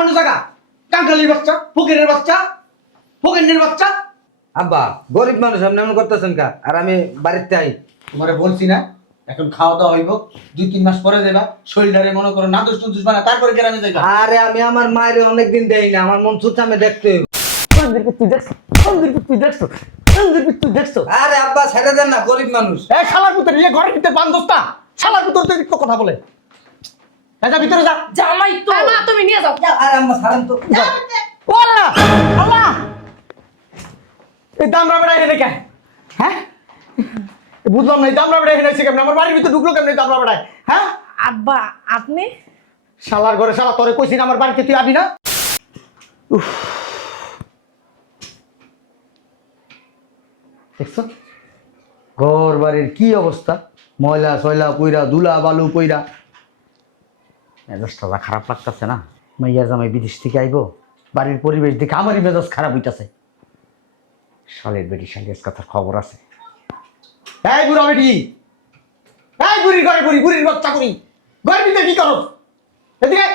মানুষ জায়গা কাঙ্কালির বাচ্চা ফকিরের বাচ্চা ফকিরের বাচ্চা। আব্বা গরিব মানুষ আপনি এমন করতেছেন কা? আর আমি বাড়িতে আই। তোমারে বলছি না এখন খাওয়া দাওয়া হইব 2-3 মাস পরে যাবা শরীরটারে মনে করো নাদুস টুদুস বানা তারপরে গ্রামে যাইবা। আরে আমি আমার মায়ের অনেকদিন দেই না, আমার মন সুচ্ছে আমি দেখতে হইব। তুই দেখছো তুই দেখছো তুই দেখছো। আরে আব্বা ছেড়ে দেন না, গরিব মানুষ। এই শালার ভিতরে ইয়ে ঘরের ভিতরে বান্দোস্তা শালার ভিতরে তুই একটু কথা বলে যা ভিতরে যা। জামাই তো মা তুমি নিয়ে যাও। আরে আম্মা ছাড়েন তো। ও আল্লাহ আল্লাহ এই দামরা বেড়া এনে কেন? হ্যাঁ বুঝলাম না এই দামরা বেড়া এনে এসে কেমন আমার বাড়ির ভিতরে ঢুকলো কেমন এই দামরা বেড়ায়? হ্যাঁ আব্বা আপনি শালার ঘরে শালা তোরে কইছি না আমার বাড়িতে তুই আবি না। উফ দেখছো ঘর বাড়ির কি অবস্থা, ময়লা সয়লা কইরা ধুলা বালু কইরা। মেজাজটা খারাপ লাগতেছে না। মাইয়া জামাই বিদেশ থেকে আইবো, বাড়ির পরিবেশ দেখে আমারই মেজাজ খারাপ হইতাছে। শালের বেটি শালিয়াস কথার খবর আছে। এই বুড়া বেটি, এই বুড়ির ঘরে বুড়ি বুড়ির বাচ্চা করি ঘরের ভিতরে কি করো? এদিকে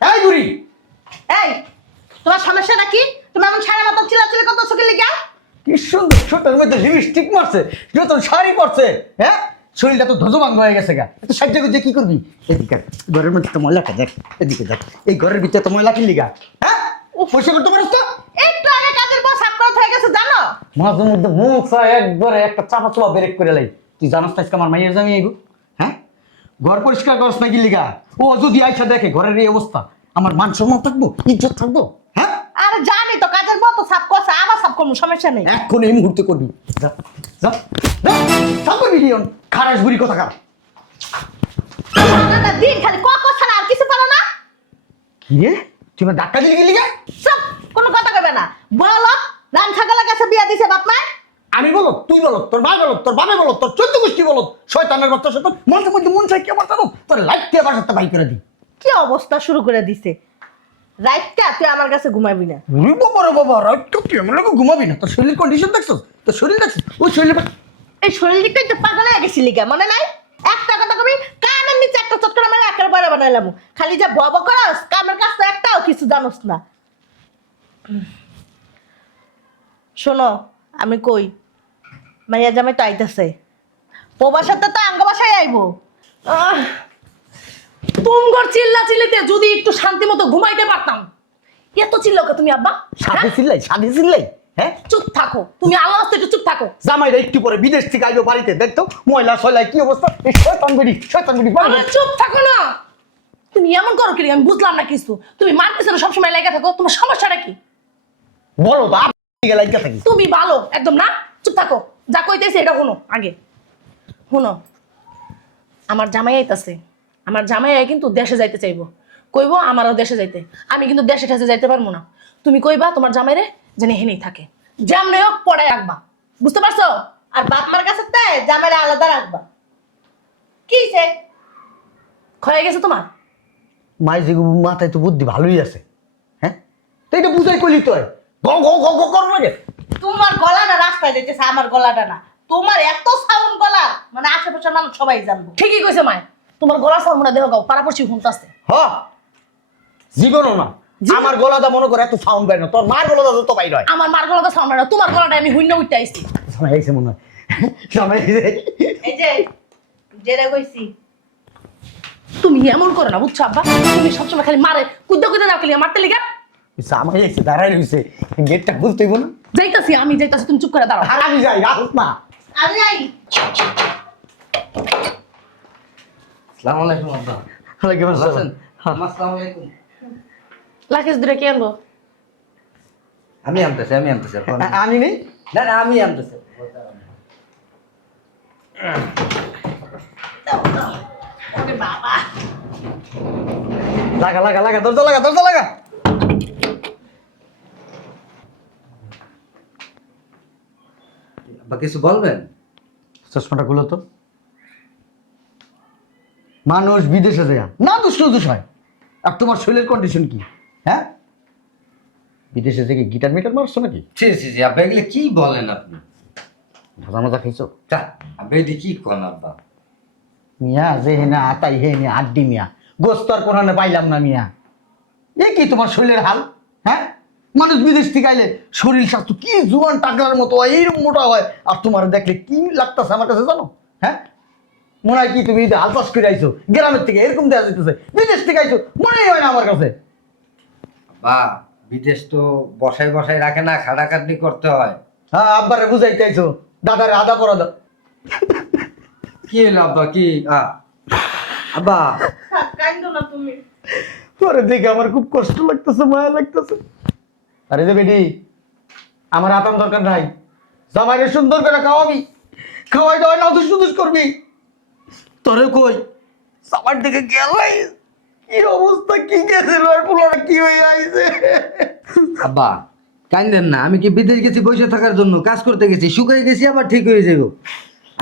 এই বুড়ি। এই তোমার সমস্যাটা কি? তুমি এমন সারা মতো চিল্লাচিল্লি করতেছো কি লিগা? কি সুন্দর ছোটর মধ্যে লিপস্টিক মারছে, নতুন শাড়ি পরছে। হ্যাঁ শরীরটা তো ধ্বজভঙ্গ হয়ে গেছে গা। এত সাজ্জা গুজে কি করবি? এদিকে ঘরের মধ্যে তো ময়লাটা দেখ, এদিকে দেখ এই ঘরের ভিতরে তো ময়লা কিনলি গা। হ্যাঁ পয়সা করতে পারিস তো? একটু আগে কাজের পর সাফ করা হয়ে গেছে জানো? মাঝে মধ্যে মুখ একবারে একটা চাপা চাপা ব্রেক করে লাই। তুই জানাস তো আজকে আমার মাইয়ের জামি আইব। হ্যাঁ ঘর পরিষ্কার করস না কিনলি গা? ও যদি আইসা দেখে ঘরের এই অবস্থা, আমার মান সম্মান থাকবো, ইজ্জত থাকবো? হ্যাঁ আরে জানি তো কাজের পর তো সাফ করছে, আবার সাফ করবো, সমস্যা নেই। এখন এই মুহূর্তে করবি। যা যা যা সাপ মিলিয়ন খারাস বুড়ি কথা কার। সারাটা দিন খালি ক ক ছাড়া আর কিছু পারো না। কি রে তুই আমার ধাক্কা দিলি গেলি গা? সব কোনো কথা কইবে না। বলো রান ছাগলের কাছে বিয়া দিছে বাপ মা। আমি বলো তুই বলো তোর ভাই বলো তোর বাবা বলো তোর 14 গোষ্ঠী বলো শয়তানের বাচ্চা শয়তান মনটা মধ্যে মন চাই কি আমার জানো তোর লাইট দিয়ে বাসাতে বাই করে দি। কি অবস্থা শুরু করে দিছে। রাইটটা তুই আমার কাছে ঘুমাবি না। ওরে বাবা রে বাবা রাইট তো তুই আমার লগে ঘুমাবি না? তোর শরীরের কন্ডিশন দেখছো? তোর শরীর দেখছো? ওই শরীরে এই শরীর দিকটাই তো পাগল হয়ে গেছিলি গা, মনে নাই? একটা কথা কবি কানের নিচে একটা চটকরা মেরে একের পরে বানাইলাম। খালি যা বব করস কামের কাছে একটাও কিছু জানোস না। শোনো আমি কই মাইয়া জামাই তো আইতাছে, প্রবাসাতে তো আঙ্গ বাসায় আইবো। তুমগর চিল্লা চিল্লিতে যদি একটু শান্তি মতো ঘুমাইতে পারতাম। এত চিল্লাও তুমি আব্বা? সাধে চিল্লাই হ্যাঁ চুপ থাকো তুমি, আল্লাহ হস্তে একটু চুপ থাকো। জামাইরা একটু পরে বিদেশ থেকে আইলো বাড়িতে দেখতো ময়লা সয়লায় কি অবস্থা। এই শয়তান বেরি আরে চুপ থাকো না। তুমি এমন করো কি? আমি বুঝলাম না কিছু। তুমি মার পিছনে সবসময় লেগে থাকো, তোমার সমস্যাটা কি? বলো তো আপনি লাইকা থাকি। তুমি ভালো একদম না, চুপ থাকো। যা কইতেছি এটা শোনো আগে। শোনো আমার জামাই আইতাছে, আমার জামাই আই কিন্তু দেশে যাইতে চাইবো। কইবো আমারও দেশে যাইতে, আমি কিন্তু দেশে ঠেসে যাইতে পারবো না। তুমি কইবা তোমার জামাইরে যেন হেনেই থাকে, যেমন হোক পড়ায় রাখবা, বুঝতে পারছো? আর বাপ মার কাছে তে জামাইরা আলাদা রাখবা। কি যে ক্ষয়ে গেছে তোমার? মাই যে মাথায় তো বুদ্ধি ভালোই আছে। হ্যাঁ তো এটা বুঝাই কইলি তো কর লাগে। তোমার গলাটা রাস্তায় যাইতেছে, আমার গলাটা না। তোমার এত সাউন্ড গলা মানে আশেপাশের মানুষ সবাই জানবো। ঠিকই কইছে মায়, তোমার গলা সামনে দেহ গাও পারাপড়শি ঘুমতাছে। হ জীবনও না আমার গলাটা মনে করে এত সাউন্ড পাই না, তোর মার গলাটা তো বাইর হয়। আমার মার গলাটা সামনে না, তোমার গলাটা আমি হুইন্না উঠতে আইছি। সময় আইছে মনে হয়, সময় আইছে। এই যে যেটা কইছি তুমি এমন করো না বুঝছো আব্বা? তুমি সবসময় খালি মারে কুদ্দা কুদ্দা দাও, খালি মারতে লিগা। সময় আইছে দাঁড়াই রইছে, গেটটা খুলতে হইব না? যাইতাছি আমি, যাইতাছি, তুমি চুপ করে দাঁড়াও। আর আমি যাই রাহুস না। আমি যাই। আসসালামু আলাইকুম আব্বা। ওয়ালাইকুম আসসালাম। আসসালামু আলাইকুম। লাকেশ দূরে কে আনবো? আমি আনতেছি আমি নেই না না আমি আনতেছি। বাবা লাগা লাগা লাগা দরজা লাগা দরজা লাগা। আব্বা কিছু বলবেন? চশমাটা খুলো তো। মানুষ বিদেশে যায় না দুষ হয়, আর তোমার শরীরের কন্ডিশন কি? হ্যাঁ বিদেশে থেকে গিটার মিটার মারছো নাকি? জি আব্বা এগুলো কি বলেন আপনি? ভাজা মাজা খাইছো? চা আব্বা এটি কি কোন আব্বা? মিয়া যে হেনা আতাই হে মিয়া আড্ডি মিয়া গোস্ত আর কোরআনে পাইলাম না মিয়া। এ কি তোমার শরীরের হাল? হ্যাঁ, মানুষ বিদেশ থেকে আইলে শরীর স্বাস্থ্য কি জুয়ান টাকলার মতো হয়, এইরকম মোটা হয়, আর তোমার দেখলে কি লাগতেছে আমার কাছে জানো? হ্যাঁ, মনে হয় কি তুমি হাল চাষ করে আইছো গ্রামের থেকে, এরকম দেওয়া যেতেছে। বিদেশ থেকে আইছো মনেই হয় না আমার কাছে। বা বিদেশ তো বসাই বসাই রাখে না, খাটাখাটনি করতে হয়। হ্যাঁ, আব্বারে বুঝাইতে আইছো, দাদারে আদা পরা দাও। কি হলো আব্বা? কি আব্বা? কাইন্দো না তুমি। পরে দেখে আমার খুব কষ্ট লাগতেছে, মায়া লাগতেছে। আরে যে বেটি, আমার আতাম দরকার নাই, জামাইরে সুন্দর করে খাওয়াবি, খাওয়াই দাওয়াই না দুষ করবি। তোরে কই আমার দিকে গেলাই কি অবস্থা, কি গেছিল আর পোলাটা কি হয়ে আইছে। আব্বা কান্দেন না, আমি কি বিদেশ গেছি বসে থাকার জন্য? কাজ করতে গেছি, শুকিয়ে গেছি, আবার ঠিক হয়ে যাব।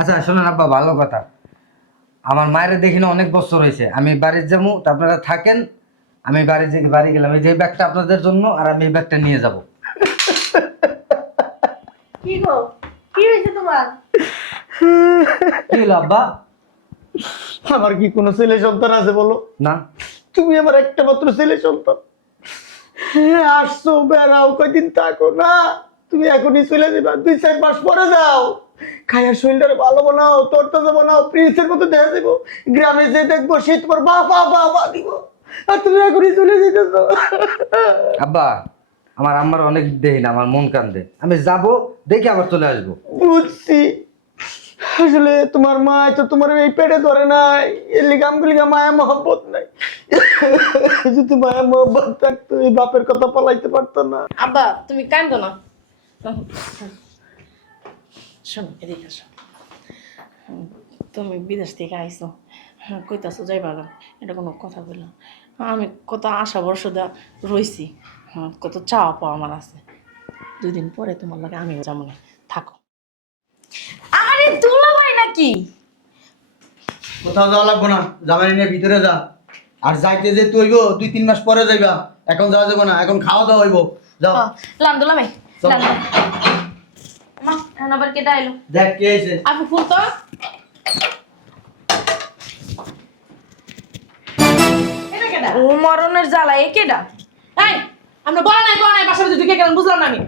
আচ্ছা শোনেন আব্বা, ভালো কথা, আমার মায়ের দেখি না অনেক বছর হয়েছে, আমি বাড়ির যাবো, তা আপনারা থাকেন। আমি বাড়ি গেলাম, এই যে ব্যাগটা আপনাদের জন্য, আর আমি এই ব্যাগটা নিয়ে যাব। কি গো, কি হয়েছে তোমার? কি হলো আব্বা? আমার কি কোনো ছেলে সন্তান আছে বলো? না। তুমি আমার একটা মাত্র ছেলে সন্তান। হ্যাঁ, আসছো বেড়াও, কয়দিন থাকো না, তুমি এখনই চলে যাবা, 2-4 মাস পরে যাও। খায়ার শরীরটারে ভালো বানাও, তরতাজা বানাও, প্রিন্সের মতো দেখা দেবো, গ্রামে যে দেখবো সে তোমার বাবা দিব, আর তুমি এখনই চলে যেতেছো। আব্বা আমার আম্মার অনেক দেই না, আমার মন কান্দে, আমি যাব দেখে আবার চলে আসবো। বুঝছি, আসলে তোমার মা তো তোমার এই পেটে ধরে নাই, এর লিগামগুলিগা মায়া মহব্বত নাই। যদি মায়া মহব্বত থাকতো এই বাপের কথা পালাইতে পারতো না। আব্বা তুমি কান্দো না। শোনো এদিকে আসো। তুমি বিদেশ থেকে আইছো, কইতাছো যাইবা না, এটা কোনো কথা বললাম? আমি কত আশা ভরসা রইছি, কত চাওয়া পাওয়া আমার আছে। 2 দিন পরে তোমার লাগে আমিও যাবো না, থাকো। আরে দুলাভাই নাকি? কোথাও যাওয়া লাগবো না, জামাই নিয়ে ভিতরে যা। আর যাইতে যে তুই 2-3 মাস পরে যাইবা, এখন যাওয়া যাবো না, এখন খাওয়া দাওয়া হইব। যাও লাম দুলাভাই, চল। মা এখন আবার কেডা এলো? দেখ কে আইছে। আপু ফুল তো এটা কেডা? ও মরণের জ্বালা এ কেডা? এই আমরা বলা নাই কোয়া নাই, বাসার ভিতরে ঢুকে গেলাম, বুঝলাম না আমি।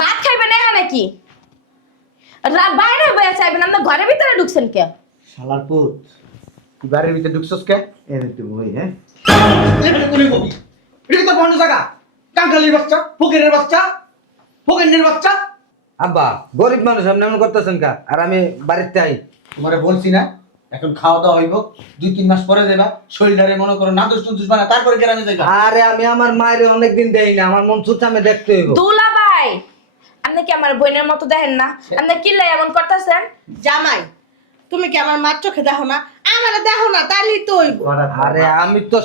ভাত খাইবেন এখানে নাকি? বাইরে বয়ে চাইবেন, আমরা ঘরের ভিতরে ঢুকছেন কে? শালার পুত, তুই বাড়ির ভিতরে ঢুকছস কে? এনে তো বই, হ্যাঁ? এটা কোন ববি? এটা তো বন্ধ জায়গা, কাঙ্কালির বাচ্চা, ফকিরের বাচ্চা, ফকিরের বাচ্চা। আব্বা গরিব মানুষ, আপনি এমন করতেছেন কা? আর আমি বাড়িতে আই। তোমারে বলছি না, এখন খাওয়া দাওয়া হইব, 2-3 মাস পরে যাবা, শরীরটারে মনে করো না দুষ বানা, তারপরে গ্রামে যাইবা। আরে আমি আমার মায়ের অনেকদিন দেই না, আমার মন চুচ্ছে, আমি দেখতে হইব। দুলাভাই আপনি কি আমার বোনের মতো দেখেন না? আপনি কি লাই এমন করতেছেন? জামাই, তুমি কি আমার মার চোখে দেখো না? আমারে দেখো না, তাইলেই তো হইব। আরে আমি তো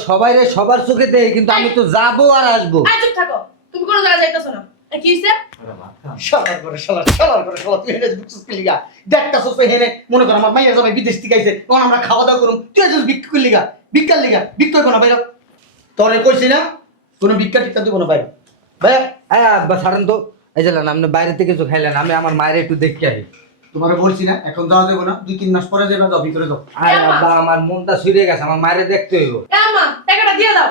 সবার চোখে দেই, কিন্তু আমি তো যাবো আর আসবো। আই চুপ থাকো, তুমি কোনো জায়গায় যাইতেছো না। কি হইছে? শালার করে শালা তুই হেনে ঢুকছস কি লিগা? দেখতাছস তো হেনে মনে কর আমার মাইয়া জামাই বিদেশ থেকে আইছে, তখন আমরা খাওয়া দাওয়া করুম, তুই আইছস ভিক্ষা লিগা, ভিক্ষার লিগা, ভিক্ষা হইব না বাইরে। তোরে কইছি না কোনো ভিক্ষা টিক্ষা দিব না বাইরে। ভাই হ্যাঁ আব্বা ছাড়েন তো, এই যে আপনি বাইরে থেকে কিছু খাইলেন, আমি আমার মায়ের একটু দেখতে আই। তোমারে বলছি না এখন যাওয়া যাবে না, 2-3 মাস পরে যাবা, যাও ভিতরে যাও। আরে আব্বা আমার মনটা ছুড়ে গেছে, আমার মায়ের দেখতে হইব। এ আম্মা টাকাটা দিয়ে দাও।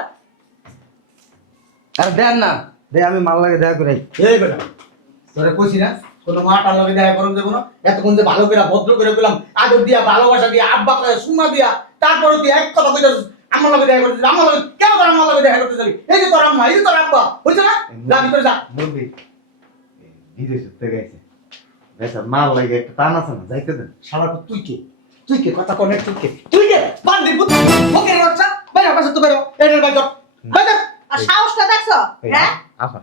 আরে দেন না, দে আমি মাল লাগে দেখা করে আই। এই বেটা, তোরে কইছি না কোনো মাটার লগে দেখা করুম দেব না, এতক্ষণ যে ভালো করে ভদ্র করে গেলাম, আদর দিয়া ভালোবাসা দিয়া আব্বা করে সুমা দিয়া, তারপরে তুই এক কথা কইতাছিস আমার লগে দেখা করতে, আমার লগে কেন তোর আমার লগে দেখা করতে যাবি? এই যে তোর আম্মা, এই যে তোর আব্বা, হইছে না? যা ভিতরে যা। বলবি বিদেশ থেকে গেছে, বেচার মাল লাগে একটা টান আছে না, যাইতে দেন। শালা তুই কে কথা কনে, তুই কে বান্দির পুত, ফকির বাচ্চা, বাইরে পাশে তো বেরো, এর বাইরে বাইরে। আর সাহসটা দেখছো? এই, হ্যাঁ, আপা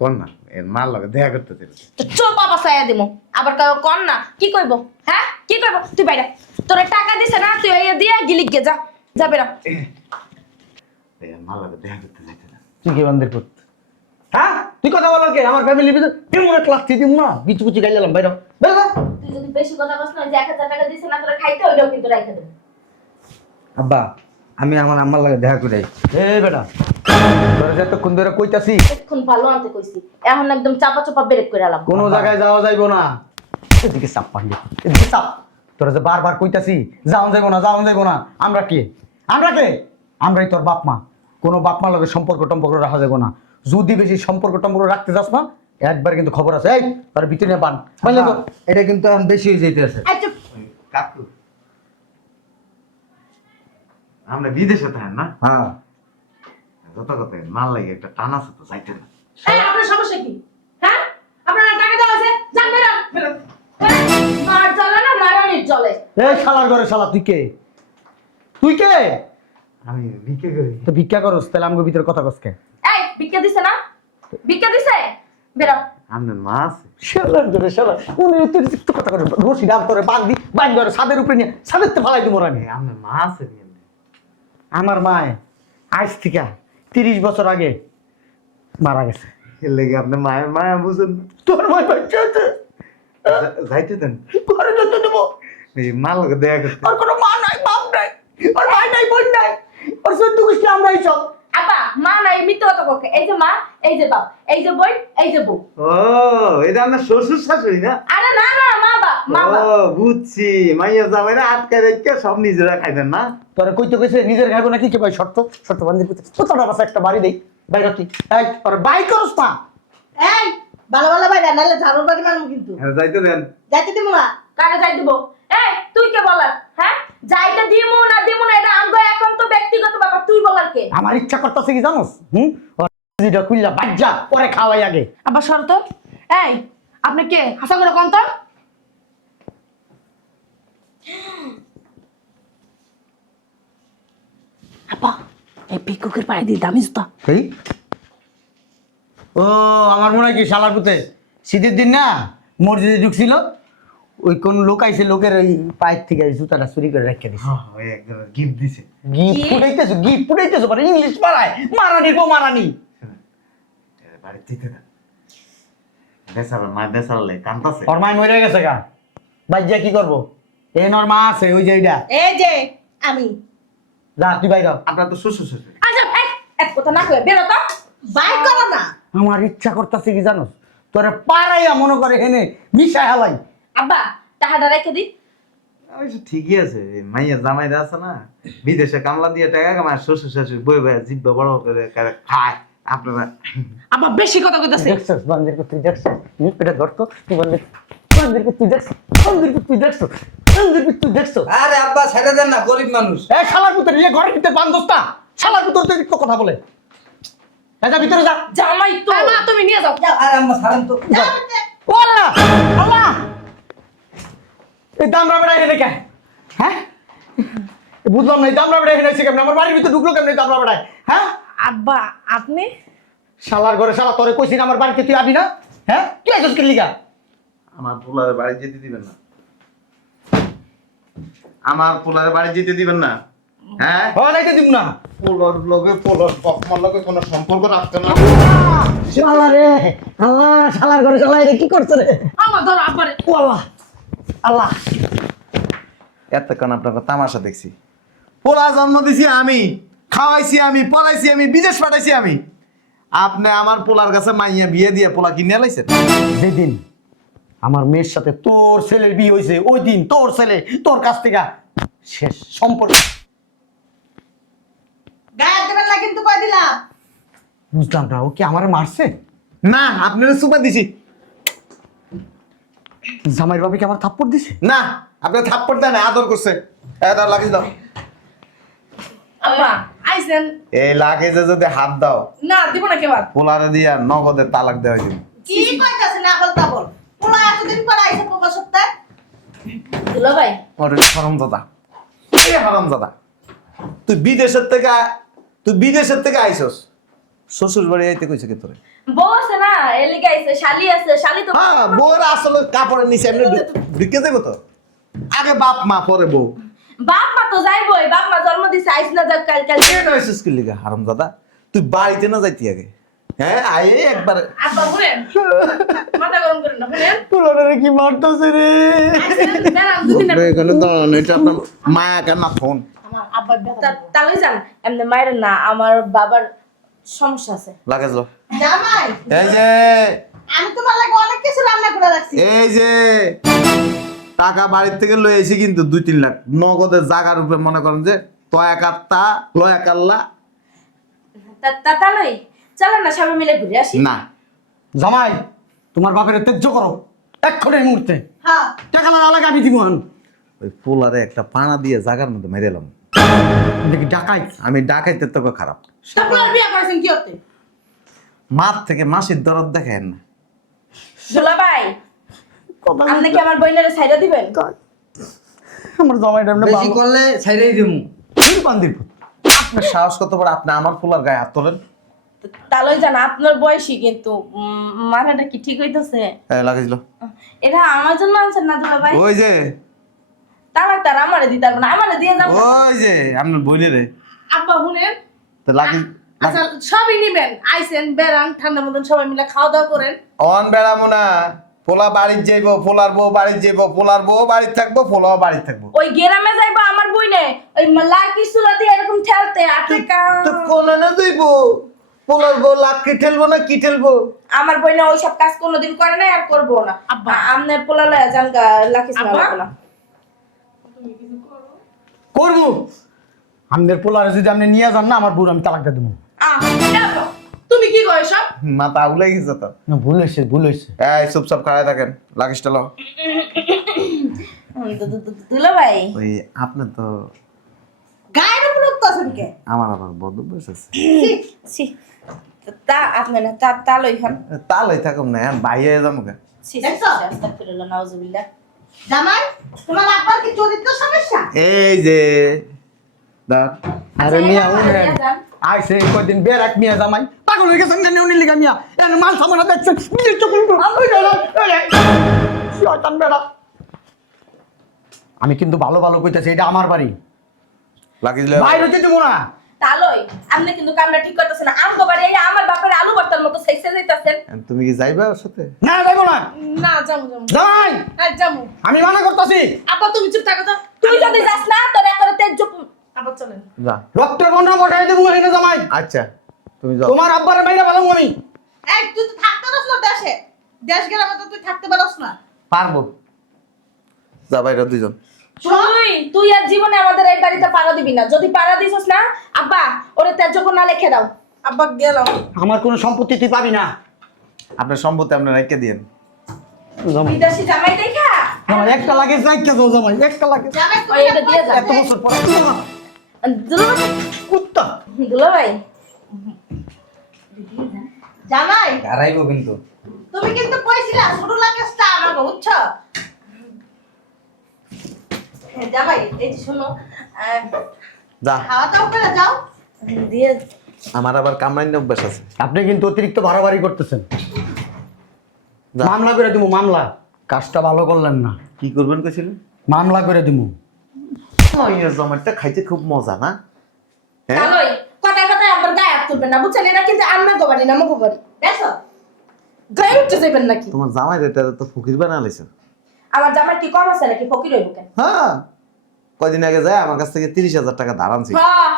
কোন না এর মাল লাগে দেখা করতে চাইছে। তো চোপ বাবা সাইয়া দিমু, আবার কর না কি কইব? হ্যাঁ কি কইব? তুই বাইরে, তোরে টাকা দিছে না, তুই এই দিয়া গিলিক গে যা, যা বেরা। এর মাল লাগে দেখা করতে চাইছে না। তুই কে বান্দির পুত? হ্যাঁ, তুই কথা বলার কে? আমার ফ্যামিলির ভিতর কেমন একটা লাগছে দিম না, বিচু গাইলাম বাইরে বাইরে। তুই যদি বেশি কথা বলছ না, যে 1000 টাকা দিছে না তোরা খাইতে, ওইটাও কিন্তু রাইখা দেব। আব্বা আমি আমার আম্মার লাগে দেখা করে আই। এই বেটা, তোরা যতক্ষণ ধরে কইতাছি এখন ভালো আনতে কইছি, এখন একদম চাপা চাপা ব্রেক করে আলাম। কোনো জায়গায় যাওয়া যাইবো না। এদিকে চাপ পান্ডে, এদিকে চাপ। তোরা যে বারবার কইতাছি যাওয়া যাইবো না, আমরা কে? আমরাই তোর বাপ মা। কোনো বাপ মার লগে সম্পর্ক টম্পর্ক রাখা যাবে না। যদি বেশি সম্পর্ক টম্পর্ক রাখতে যাস না, একবার কিন্তু খবর আছে। এই তোর ভিতরে নিয়ে বান বুঝলে তো? এটা কিন্তু এখন বেশি হয়ে যাইতেছে। এই চুপ। ওই কাকু আমরা বিদেশে থাকেন না, হ্যাঁ যত কথা মাল লাগে একটা টান আছে তো যাইতে না। এই আপনার সমস্যা কি? হ্যাঁ, আপনার টাকা দেওয়া আছে, যান বেরোন বেরোন। মার চলে না, মারানির চলে। এই শালার ঘরে শালা, তুই কে? তুই কে? আমি বিকে করি। তো ভিক্ষা করস, তাহলে আমাকে ভিতরে কথা কসকে? এই ভিক্ষা দিছে না? ভিক্ষা দিছে? বেরো। আপনার মা আছে? শালার ঘরে শালা, উনি তুই তো কথা করে রশি ডাব তোরে বাদ দি, বাদ ধরে ছাদের উপরে নিয়ে ছাদের তো ফালাই দিব আমি। আপনার মা আছে নি? আমার মায় আজ থেকে 30 বছর আগে মারা গেছে। এর লেগে আপনার মায়ের মায়া বুঝেন না। তোর মায় বাচ্চা আছে, যাইতে দেন, ঘরে যেতে দেবো। এই মার লোকে দেখা করতে। ওর কোনো মা নাই, বাপ নাই, ওর ভাই নাই, বোন নাই, ওর সত্যি কৃষ্ণ আমরাই সব। আপা, মা নাই, মিথ্যা কথা বকে। এই যে মা, এই যে বাপ, এই যে বোন, এই যে বউ। ও এটা আপনার শ্বশুর শাশুড়ি না? আরে না না, মা বাপ, মা ও বাপ। বুঝছি, মাইয়া জামাইরা আটকায় রেখে সব নিজেরা খাইবেন না? তোরে কইতে কইছে নিজের খাইবো নাকি কে ভাই? শর্ত শর্ত বান্ধি কইতে কতটা বাসা একটা বাড়ি দেই বাইরে তুই। এই ওর বাই করস না। এই ভালো ভালো বাইরে নাহলে ঝাড়ু বাড়ি মারবো কিন্তু। হ্যাঁ যাইতে দেন। যাইতে দিব না। কারে যাই দিব? এই তুই কে বলার? হ্যাঁ, যাইতে দিমু না দিমু না এটা আমগো এখন তো ব্যক্তিগত ব্যাপার, তুই বলার কে? আমার ইচ্ছা করতেছে কি জানোস? ওর যেটা কইলা বাজ্জা পরে খাওয়াই আগে। আবার শর্ত। এই আপনি কে? হাসা করে কোন তো? আপা, এই ভিক্ষুকের পায়ে দিয়ে দামি জুতা। এই ও আমার মনে হয় কি শালার পুতে শীতের দিন না মসজিদে ঢুকছিল, ওই কোন লোক আইছে, লোকের ওই পায়ের থেকে এই জুতাটা চুরি করে রেখে দিছে। হ্যাঁ ওই একজন গিফট দিছে। গিফট ফুটাইতেছো মানে ইংলিশ পাড়ায় মারানি গো মারানি। বাড়ি দিতে দেন। বেচারা মা বেচারা লাই কান্দাছে। ওর মায় মরে গেছে গা, বাজ্জা কি করবো? এই নর মা আছে ওই যে এইটা। এই যে আমি যা তুই বাইর হ। আপনার তো শ্বশুর শাশুড়ি। আচ্ছা, এই এক কথা না কই বেরো তো। বাই করো না। আমার ইচ্ছা করতেছে কি জানোস, তোরে পাড়াইয়া মনে করে হেনে মিশাই হালাই। আব্বা, টাকাটা রেখে দি। অবশ্য ঠিকই আছে, এই মাইয়া জামাইরা আছে না বিদেশে কামলা দিয়ে টাকা কামায়, শ্বশুর শাশুড়ি বই বই জিব্বা বড় করে খায়। আপনারা আব্বা বেশি কথা কইতাছে। দেখছস বান্দির তুই দেখছস, পেটে ধরতো তুই বান্দির তুই দেখছস, তুই দেখছস, তুই দেখছস। আরে আব্বা ছেড়ে দেন না, গরিব মানুষ। এ শালার পুত্র নিয়ে ঘরের ভিতরে বান্ধস্তা, শালার পুত্র তুই একটু কথা বলে। যা ভিতরে যা। জামাই তো। মা তুমি নিয়ে যাও। আরে আম্মা ছাড়েন তো। ও আল্লাহ, আল্লাহ এই দামরা বেড়া এনে কে? হ্যাঁ বুঝলাম না, এই দামরা বেড়া এনে কেমন? আমার বাড়ির ভিতরে ঢুকলো কেমন এই দামরা বেড়ায়? হ্যাঁ আব্বা আপনি শালার ঘরে শালা, তোরে কইছিস আমার বাড়িতে তুই আবি না? হ্যাঁ কি আইছস কি লিগা? আমার পোলারে বাড়ি যেতে দিবেন না। আমার পোলারে বাড়ি যেতে দিবেন না। হ্যাঁ হয় নাইতে দিব না। পোলার লগে পোলার বাপমার লগে কোনো সম্পর্ক রাখতে না। শালা রে আল্লাহ, শালার ঘরে শালা এটা কি করছে রে? আমার ধরো আব্বারে। ও আল্লাহ, আল্লাহ এতক্ষণ আপনাকে তামাশা দেখছি। পোলা জন্ম দিছি আমি, খাওয়াইছি আমি, পড়াইছি আমি, বিদেশ পাঠাইছি আমি। আপনি আমার পোলার কাছে মাইয়া বিয়ে দিয়ে পোলা কিনে লাইছেন। যেদিন আমার মেয়ের সাথে তোর ছেলের বিয়ে হয়েছে ওই দিন তোর ছেলে তোর কাছ থেকে শেষ সম্পর্ক। গায়ে দেবেন না কিন্তু কই দিলাম। বুঝলাম না, ও কি আমারে মারছে? না আপনারা সুপার দিছি। জামাইয়ের বাবা কি আমার থাপ্পড় দিছে? না আপনার থাপ্পড় দেন, আদর করছে। এটা লাগিয়ে দাও। আব্বা আইছেন। এই লাগেজে যদি হাত দাও, না দিব না কেবা। পোলারে দিয়া নগদে তালাক দেওয়া যাবে। কি কইতাছ না বলতা বল। পোলা এতদিন পর আইছে প্রবাস সপ্তাহে। দুলা ভাই, ওরে হারামজাদা, এই হারামজাদা, তুই বিদেশের থেকে আইছস, শ্বশুর বাড়ি আইতে কইছে কি তোরে? বউ আছে না, এলিগা আইছে, শালি আছে, শালি তো। হ্যাঁ বউর আসলে কাপড়ের নিচে এমনি ঢুকে যাবো তো। আগে বাপ মা পরে বউ। বাপ মা তো যাইবই, বাপ মা জন্ম দিছে, আইছ না যাক কাল কাল। কেন আইছিস কি লিগা হারামজাদা? তুই বাড়িতে না যাইতি আগে? হ্যাঁ আয় একবার। আব্বা শুনেন, মাথা গরম করেন না, শুনেন। পোলারে কি মারতাছে রে? দাঁড়ান, দুদিন এখানে দাঁড়ান, এটা আপনার মায়া কেন না ফোন? আমার আব্বার ব্যথা। তাহলে যান এমনি মায়ের না, আমার বাবার সমস্যা আছে। লাগেজ লো। জামাই এই যে আমি তোমার লাগে অনেক কিছু রান্না করে রাখছি। এই যে টাকা বাড়ির থেকে লই আইছি কিন্তু 2-3 লাখ নগদের জায়গার উপরে, মনে করেন যে তয়া কাত্তা লয়া কাল্লা তাহলে চলো না সবাই মিলে ঘুরে আসি। না জামাই তোমার বাপের তেজ্য করো এক্ষণে এই মুহূর্তে। হ্যাঁ টাকা না লাগে আমি দিব হন। ওই পোলারে একটা পানা দিয়ে জাগার মধ্যে মেরে এলাম। দেখি ডাকাই আমি ডাকাইতে তোকে খারাপ। তারপর আর বিয়ে করেছেন কি হতে? মাঠ থেকে মাসির দরদ দেখেন না। দুলা ভাই আপনি কি আমার বইনের সাইডা দিবেন? আমার জামাইটা এমনি বেশি করলে ছাইড়াই দিমু। বান্দির আপনার সাহস কত বড়, আপনি আমার পোলার গায়ে হাত তোলেন? তাহলে জান আপনার বয়সী কিন্তু মাথাটা কি ঠিক হইতেছে? লাগিয়েছিল এটা আমার জন্য আনছেন না দুলা ভাই? ওই যে তালাকটা আমারে দিতে পারবো না, আমারে দিয়ে যাবো। ওই যে আপনার বইনেরে আব্বা শুনেন, তো লাগি আচ্ছা সবই নিবেন, আইসেন বেড়ান ঠান্ডার মতন সবাই মিলে খাওয়া দাওয়া করেন। অন বেড়ামো না। পোলা বাড়ির যাইবো, পোলার বউ বাড়ির যাইবো, পোলার বউ বাড়ির থাকবো, পোলাও বাড়ির থাকবো। ওই গ্রামে যাইবো আমার বইনে ওই লাকি সুলা দিয়ে এরকম ঠেলতে আটে তো কোনে না যাইবো? পোলার বউ লাককে ঠেলবো না কি ঠেলবো? আমার বইনে ওই সব কাজ কোনোদিন করে নাই আর করবো না। আব্বা। আমনে পোলা লয়া জান গা লাকি সুলা আব্বা। লাগবো না। করবো। আমাদের পোলারে যদি আপনি নিয়ে যান না আমার বুড়ো আমি তালাকটা দেবো। আব্বা, তুমি কি কয় সব? মাথা উলে গেছে তো। না ভুল হয়েছে ভুল হয়েছে। এই চুপচাপ খাড়ায় থাকেন, লাকিসটা লাও। দুলা ভাই ওই আপনার তো গায়ের উপর উঠতেছেন কে? আমার আবার বদ্ধ বয়স আছে। ছি তা আপনি না তা লই হন। তালই থাকুম না, এখন বাইরে যাবো কে? ছি দেখছো? আস্তাগফিরুল্লাহ নাউজুবিল্লাহ। জামাই তোমার আব্বার কি চরিত্র সমস্যা? এই যে দেখ আরে মিয়া আচ্ছা, উনেন যান। আইসে কয়দিন বেরাক মিয়া জামাই পাগল হয়ে গেছেন কেন উনি লিগা মিয়া এর মাল সামানা দেখছেন বিয়ে চকুল শয়তান বেড়া। আমি কিন্তু ভালো ভালো কইতাছি এটা আমার বাড়ি লাকিস বাইরে যেতে দেবো না। তালই আপনি কিন্তু কামটা ঠিক করতেছেন না। আমগো বাড়ি এই আমার বাপের আলু ভর্তার মতো সাইসে যাইতাছেন। তুমি কি যাইবা ওর সাথে? না যাইবো না না যামু যামু জামাই হ্যাঁ যামু। আমি মানা করতেছি। আব্বা তুমি চুপ থাকো তো। তুই যদি যাস না তোর এত তেজ আব্বা চলেন। যা। রক্তের গন্ধ বটাই দেবো এখানে জামাই। আচ্ছা তুমি যাও। তোমার আব্বারে মাইরা ভালো আমি এই তুই তো থাকতে পারছ না দেশে, দেশ গেলে তো তুই থাকতে পারছ না। পারবো। যা বাইরে দুইজন। তুই আর জীবনে আমাদের এই বাড়িতে পাড়া দিবি না। যদি পাড়া দিছস না আব্বা ওরে তেজ না লিখে দাও। আব্বা গেলাম। আমার কোনো সম্পত্তি তুই পাবি না। আপনার সম্পত্তি আপনার রেখে দিয়েন। জামাই বিদেশি জামাই দেখা জামাই একটা লাগে রাইখা দাও জামাই একটা লাগে জামাই ওই এটা দিয়ে যা। এত বছর পর কুত্তা দুলা ভাই জামাই হারাইবো কিন্তু। তুমি কিন্তু কইছিলা ছোট লাগেসটা আমার বুঝছো? হ্যাঁ জামাই এই যে শোনো যা। খাওয়া দাওয়া করে যাও। দিয়ে আমার আবার কামড়াইন অভ্যাস আছে। আপনি কিন্তু অতিরিক্ত বাড়াবাড়ি করতেছেন। যা। মামলা করে দিব মামলা। কাজটা ভালো করলেন না। কি করবেন কইছিলেন? মামলা করে দিব। মাইয়ের জমাইটা খাইতে খুব মজা না? হ্যাঁ তালই কথায় কথায় আমার গায়ে হাত তুলবেন না বুঝছেন? এটা কিন্তু আমার গোবাড়ি না মগো বাড়ি। দেখছো গায়ে উঠতে যাবেন নাকি? তোমার জামাই রেটা তো ফকির বানাইছে। আমার জামাই কি কম আছে নাকি ফকির হইব কেন? হ্যাঁ কয়দিন আগে যায় আমার কাছ থেকে 30,000 টাকা ধার আনছি। হ্যাঁ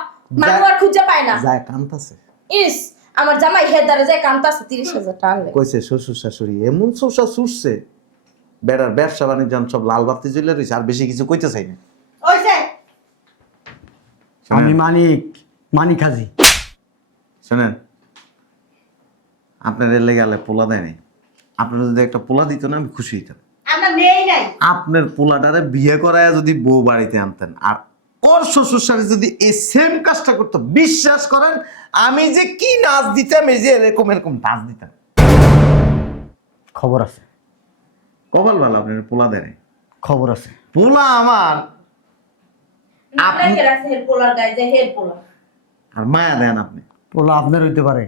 মানুষ আর খুঁজে পায় না। যায় কান্তাছে। ইস আমার জামাই হেদারে যায় কান্তাছে 30,000 টাকা আনলে। কইছে শ্বশুর শাশুড়ি এমন চোষা চুষছে, বেড়ার ব্যবসা বাণিজ্য সব লাল বাতি জ্বলে রয়েছে, আর বেশি কিছু কইতে চাই না। ওইছে আমি মানিক হাজি। শোনেন, আপনার এলে গেলে পোলা দেয় নাই। আপনার যদি একটা পোলা দিত না আমি খুশি হইতাম। আমরা নেই নাই। আপনার পোলাটারে বিয়ে করায় যদি বউ বাড়িতে আনতেন আর ওর শ্বশুর শাড়ি যদি এই সেম কাজটা করতো, বিশ্বাস করেন আমি যে কি নাচ দিতাম, এই যে এরকম এরকম নাচ দিতাম। খবর আছে কপাল ভালো আপনার পোলা দেয় নাই। খবর আছে। পোলা আমার আপনার কে রাখছে হের পোলার গায়ে যে হের পোলা। আর মায়া দেন আপনি। পোলা আপনার হইতে পারে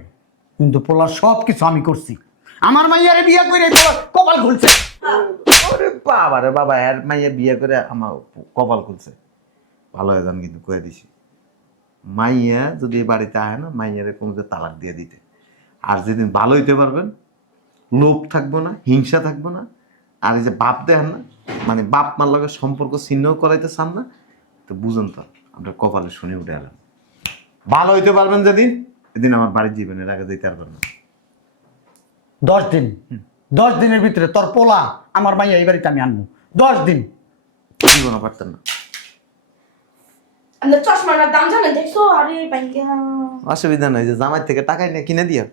কিন্তু পোলা সব কিছু আমি করছি। আমার মাইয়ারে বিয়া করে পোলা কপাল খুলছে। ওরে বাবা রে বাবা, এর মাইয়া বিয়ে করে আমার কপাল খুলছে। ভালো হয়ে যান কিন্তু কয়ে দিছি, মাইয়া যদি এই বাড়িতে আয় না, মাইয়ারে কোনো যে তালাক দিয়ে দিতে। আর যেদিন ভালো হইতে পারবেন, লোভ থাকবো না, হিংসা থাকবো না, আর এই যে বাপ দেন না, মানে বাপ মার লগে সম্পর্ক ছিন্ন করাইতে চান না, তো বুঝুন তো আপনার কপালে শুনে উঠে এলেন। ভালো হইতে পারবেন যেদিন, এদিন আমার বাড়ির জীবনের আগে দিতে পারবেন না। 10 দিন 10 দিনের ভিতরে তোর পোলা আমার মাইয়া এই বাড়িতে আমি আনবো। 10 দিন জীবনও পারতেন না। আপনার চশমার দাম জানেন দেখছো? আরে ভাইয়া অসুবিধা নাই, যে জামাই থেকে টাকা নিয়ে কিনে দিও।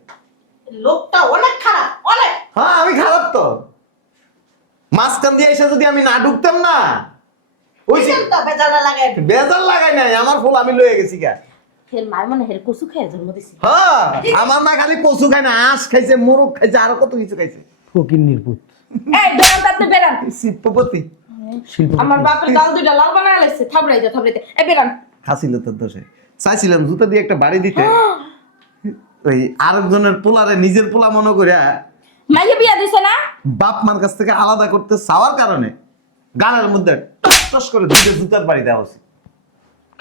লোকটা অনেক খারাপ, অনেক। হ্যাঁ আমি খারাপ তো, মাঝখান দিয়ে এসে যদি আমি না ঢুকতাম না, ওই যে বুঝছেন তো বেজানা লাগাই। বেজার লাগাই নাই, আমার ফুল আমি লয়ে গেছি গা। হের মায় মানে হের কচু খেয়ে জন্ম দিছি। হ্যাঁ আমার না খালি কচু খায় না, আঁশ খাইছে, মোরগ খাইছে, আরো কত কিছু খাইছে। ফকির নির্পুত এই বেরান তো আপনি বেরান। শিল্পপতি শিল্প আমার বাপের গাল দুইটা লাল বানায় লাগছে, থাবড়াইতে এই বেরান। খাছিল তোর দোষে, চাইছিলাম জুতা দিয়ে একটা বাড়ি দিতে, ওই আরেকজনের পোলারে নিজের পোলা মনে করে মাইয়া বিয়া দিছে না? বাপ মার কাছ থেকে আলাদা করতে চাওয়ার কারণে গালের মধ্যে টস টস করে দুটো জুতার বাড়ি দেওয়া উচিত।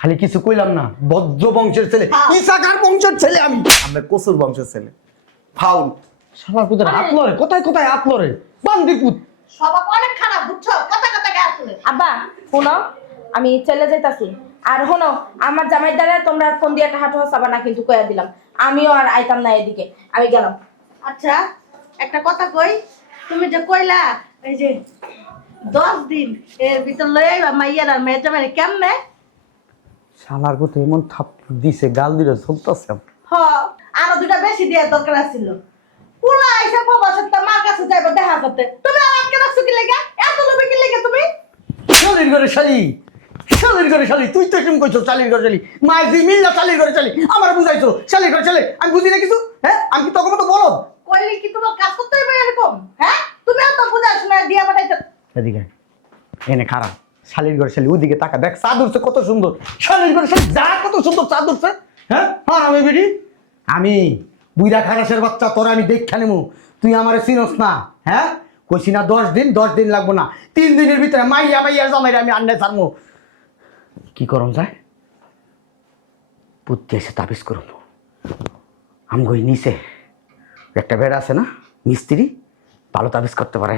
খালি কিছু কইলাম না, বজ্র বংশের ছেলে, হ্যাঁ। ইসাকার বংশের ছেলে আমি। আমরা কসুর বংশের ছেলে, ফাউল। শালার পুতের হাত লরে, কোথায় কোথায় হাত লরে, বান্দির পুত। স্বভাব অনেক খারাপ, বুঝছো? কথা কথা গায়ে তুলে। আব্বা শোনো, আমি চলে যাইতাছি। আর শোনো, আমার জামাই দ্বারা তোমরা ফোন দিয়ে একটা হাঁটু হাসাবা না কিন্তু, কয়া দিলাম। আমিও আর আইতাম না এদিকে, আমি গেলাম। আচ্ছা একটা কথা কই, তুমি যে কইলা এই যে 10 দিন এর ভিতর লই আইবা মাইয়ার আর মেয়ের জামাই কেমনে? শালার পুতে এমন থাপ দিছে, গাল দিলে চলতেছে। হ, আরো দুটা বেশি দেওয়ার দরকার ছিল। পুলা আইসা প্রবাসের তা মার কাছে যাইবা দেখা করতে, তুমি আমাকে রাখছো কি লেগে? এত লোভে কি লেগে তুমি? শালির ঘরে শালি, শালির ঘরে শালি, তুই তো এরকম কইছো শালির ঘরে শালি, মায়ের দুই মিল্লা শালির ঘরে শালি, আমার বুঝাইছো শালির ঘরে শালি, আমি বুঝি না কিছু। হ্যাঁ আমি কি তখন তো বলো কইলে কি তোমার কাজ করতে হইবে এরকম? হ্যাঁ তুমি এত বুঝাস না দিয়া পাঠাইতে। এদিকে এনে খারাপ, শালির ঘরে শালি, ওদিকে টাকা দেখ, চাঁদ উঠছে কত সুন্দর, শালির ঘরে শালি যা কত সুন্দর চাঁদ উঠছে। হ্যাঁ হ্যাঁ আমি বেরি, আমি বুইরা খারাসের বাচ্চা, তোরা আমি দেখা নেবো, তুই আমারে চিনস না। হ্যাঁ কইছি না 10 দিন, 10 দিন লাগবো না, 3 দিনের ভিতরে মাইয়া মাইয়া জমাইরে আমি আন্ডে ছাড়বো। কি করম যায়, বুদ্ধি এসে তাবিজ করব। আমগই নিচে একটা বেড়া আছে না মিস্ত্রি, ভালো তাবিজ করতে পারে।